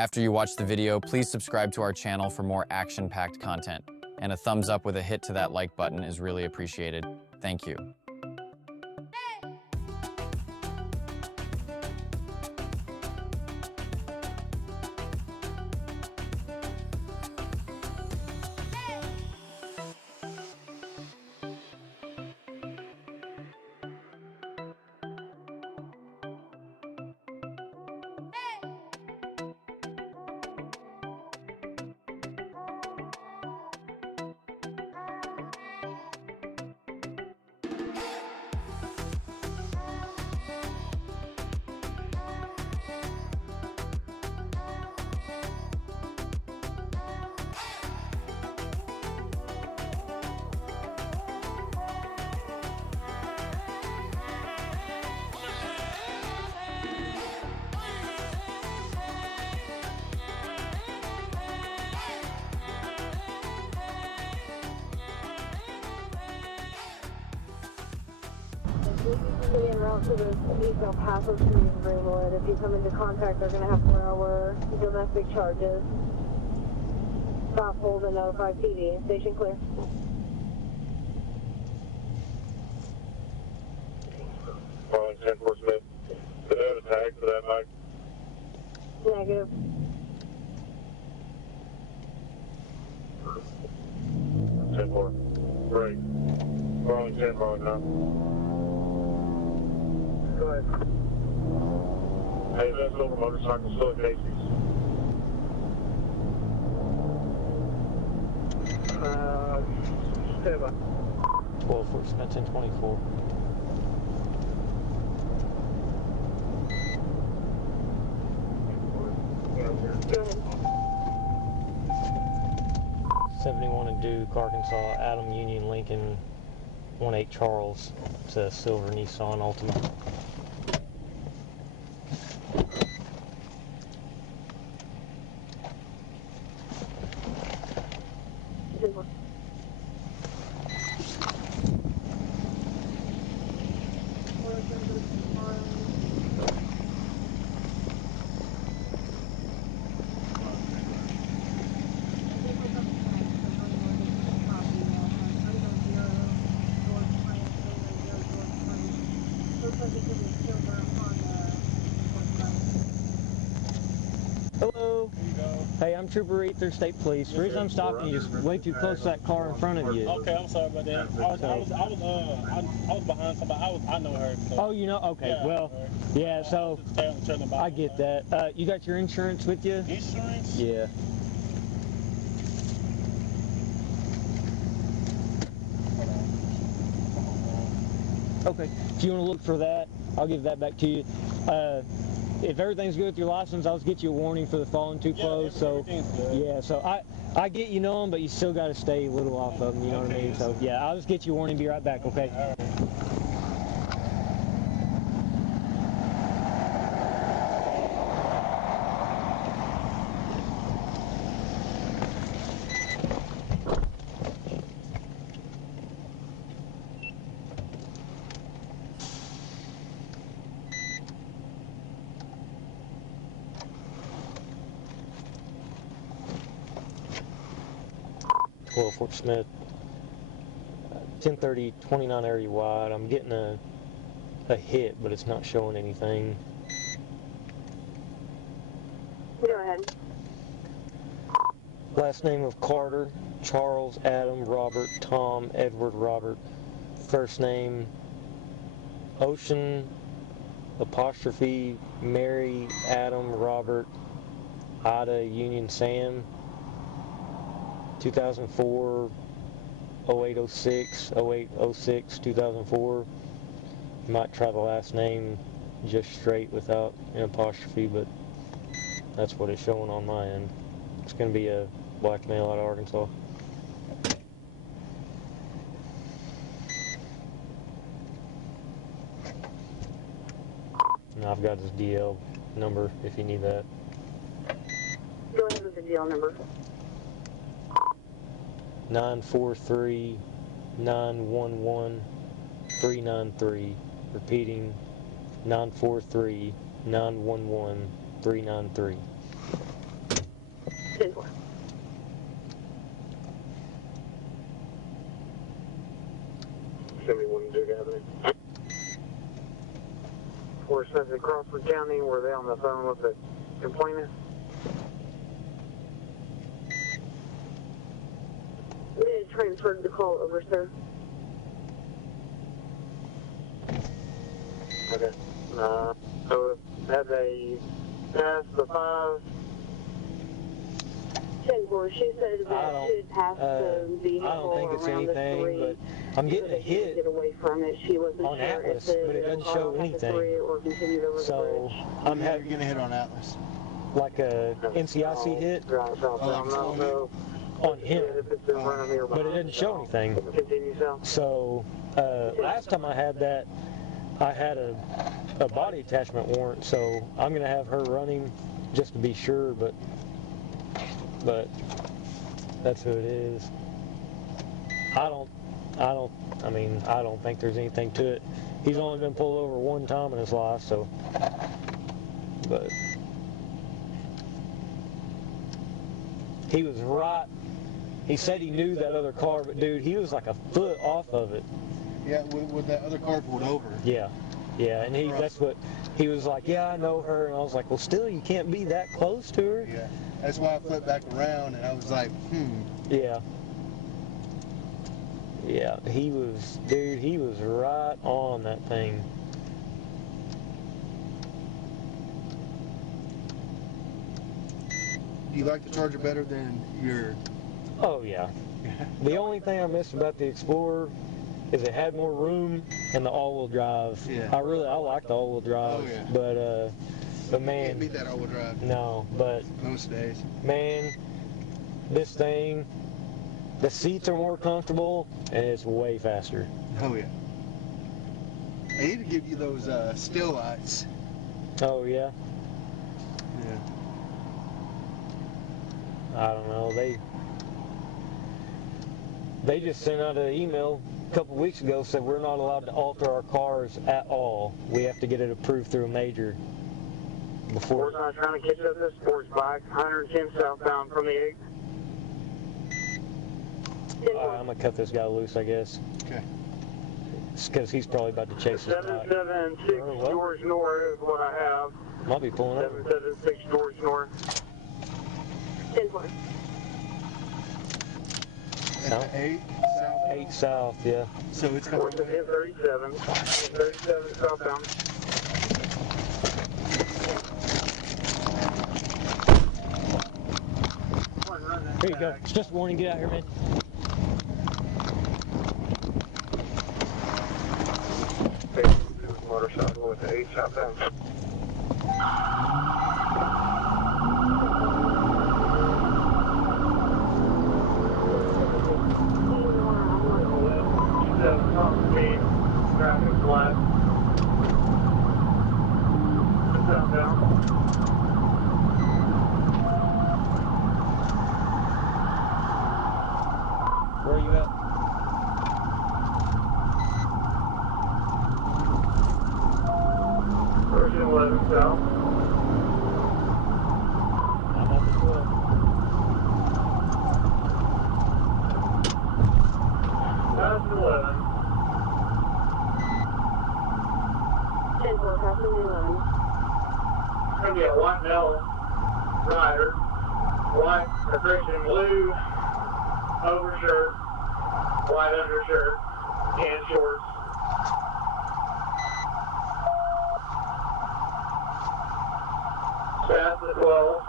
After you watch the video, please subscribe to our channel for more action-packed content. And a thumbs up with a hit to that like button is really appreciated. Thank you. En route to the East El Paso Community Greenwood. If you come into contact, they're going to have 4-hour domestic charges. Stop, hold, and notify PD. Station clear. Calling 10-4 Smith. Did I have a tag for that bike? Negative. 10-4. Great. Calling 10-4 now. Go ahead. Hey, that's over motorcycle still at Casey's. Stand by. 12 Fort Smith 1024. Go ahead. 71 in Duke, Arkansas, Adam Union Lincoln 18 Charles. It's a silver Nissan Altima. Hello. There you go. Hey, I'm Trooper 83 State Police. The reason I'm stopping you is way too close to that car in front of you. Okay, I'm sorry about that. I was behind somebody. I know her. So. Oh, you know? Okay, Yeah, well, yeah, so I get that. that. You got your insurance with you? Insurance? Yeah. Okay, if you want to look for that, I'll give that back to you. If everything's good with your license, I'll just get you a warning for the falling too close. So, yeah, so I get you know them, but you still got to stay a little off of them, you know what I mean? So, yeah, I'll just get you a warning, be right back, okay? All right. 12 Fort Smith, 1030, 29 area wide. I'm getting a hit, but it's not showing anything. Go ahead. Last name of Carter, Charles, Adam, Robert, Tom, Edward, Robert. First name, Ocean, apostrophe, Mary, Adam, Robert, Ida, Union, Sam. 2004, 0806, 0806, 2004. You might try the last name just straight without an apostrophe, but that's what it's showing on my end. It's going to be a black male out of Arkansas. And I've got his DL number if you need that. Go ahead with the DL number. 943-911-393. Repeating, 943-911-393. Fort Smith in Crawford County, were they on the phone with the complainant? They transferred the call over, sir. Okay. So have they passed the 5? 10-4, she said I that don't- she had passed the vehicle I don't think it's around the anything, 3. but I'm getting a But they couldn't hit get away from it. She wasn't on sure Atlas, if but it doesn't car show had the anything. 3 or continued over the So bridge. I'm You're having getting a hit on Atlas. like a NCIC hit Right, southbound. like I don't know on him, if it's in front of me or but it behind didn't me. show anything. Continue south. So last time I had that, I had a body attachment warrant, so I'm gonna have her run him just to be sure, but that's who it is. I don't think there's anything to it. He's only been pulled over one time in his life, so, but he was right. He said he knew that other car, but dude, he was like a foot off of it. Yeah, with that other car pulled over. Yeah, and that's what, he was like, yeah, I know her, and I was like, well, still, you can't be that close to her. Yeah, that's why I flipped back around and I was like, Yeah, he was right on that thing. Do you like the Charger better than your... Oh yeah. The only thing I missed about the Explorer is it had more room and the all-wheel drive. Yeah. I like the all-wheel drive, Oh, yeah. but Can't man, beat that all-wheel drive no, but most days. man, this thing, the seats are more comfortable and it's way faster. Oh yeah. I need to give you those still lights. Oh yeah. Yeah. I don't know. They just sent out an email a couple weeks ago, said we're not allowed to alter our cars at all. We have to get it approved through a major before. We're not trying to catch up this sports bike. 110 southbound from the 8. I'm gonna cut this guy loose, I guess. Okay. Because he's probably about to chase us back. 776 Oh, what? George North is what I have. Might be pulling over. 776 George North. 10-4. South? 8 south. 8 south, yeah. So it's coming. North of M37. 37 southbound. Here you go. It's just a warning. Get out here, man. Motorcycle with the 8 southbound. Traffic flat. Southbound. Where are you at? Version 11 south. I'm at the 12. That's 11. 10-4, passing the 11. It's going to be a white male rider. White, prescription blue overshirt, white undershirt, and shorts. Past the 12.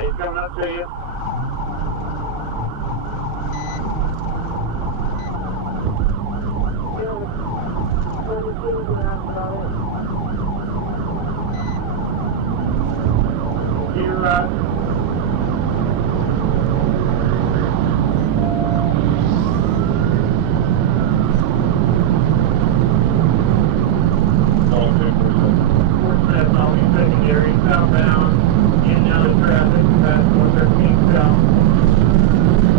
He's coming up to you. You're right. Secondary, southbound, in and out of traffic, past 113 south.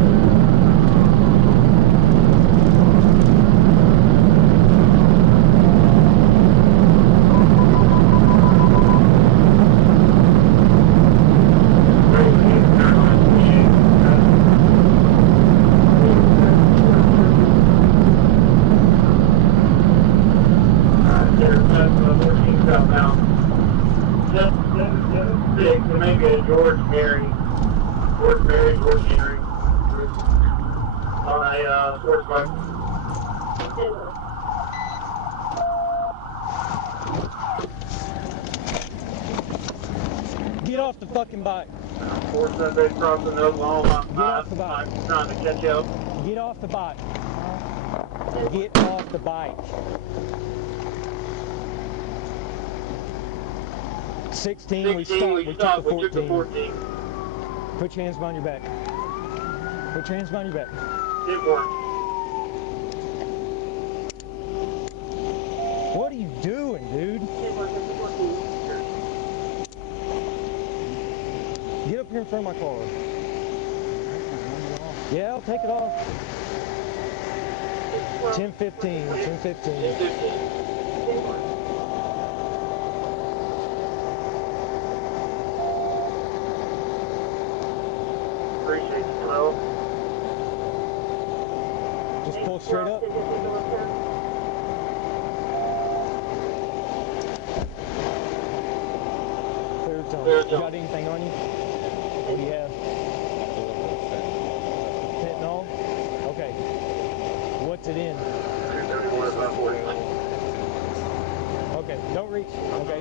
southbound. 776, it may be a George Henry, on a sports bike. Get off the fucking bike. 478 crossing Oklahoma. Get off the bike. I'm trying to catch up. Get off the bike. Get off the bike. 16, we stopped. We took the 14. Put your hands behind your back. Put your hands behind your back. Didn't work. What are you doing, dude? Get up here in front of my car. Yeah, I'll take it off. 10:15. 10:15. Appreciate you, 12. Just pull straight up. Clear zone. You got anything on you? What do you have? Fentanyl? Okay. What's it in? 271 about 40. Okay, don't reach. Okay.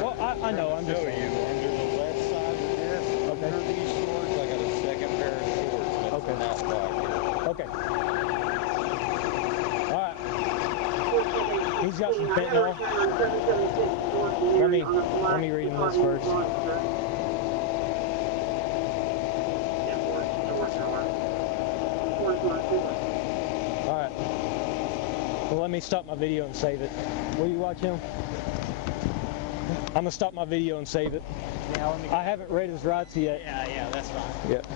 Well, I know, I'm just saying. Under the left side of this, Okay. under these shorts, I got a second pair of shorts. That's Okay. in that pocket. Okay. Alright. He's got some fentanyl. Let me read him this first. Alright. Well, let me stop my video and save it. Will you watch him? I'm gonna stop my video and save it. Yeah, let me. I haven't read his rights yet. Yeah, that's fine. Yep.